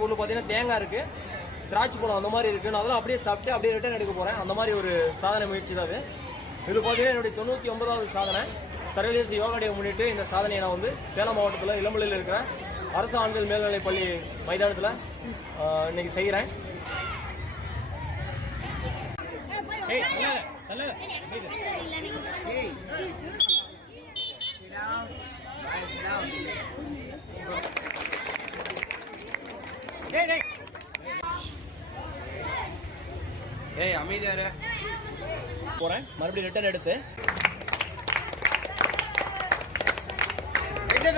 பொண்ணு பார்த்தீங்கன்னா தேங்காய் இருக்கு, திராட்சை பழம் அந்த மாதிரி இருக்கு. நான் அதெல்லாம் அப்படியே சாப்பிட்டு அப்படியே ரிட்டர்ன் எடுக்க போறேன். அந்த மாதிரி ஒரு சாதனை முயற்சி தான் அது. இது பார்த்தீங்கன்னா என்னுடைய 99வது சாதனை. சர்வதேச யோகா டே முன்னிட்டு இந்த சாதனையை நான் வந்து சேலம் மாவட்டத்தில் இளம்பள்ளியில் இருக்கிற அரசு ஆண்கள் மேல்நிலைப் பள்ளி மைதானத்தில் இன்னைக்கு செய்கிறேன். அமைதியாரு போறேன். மறுபடியும் ரிட்டர்ன் எடுத்து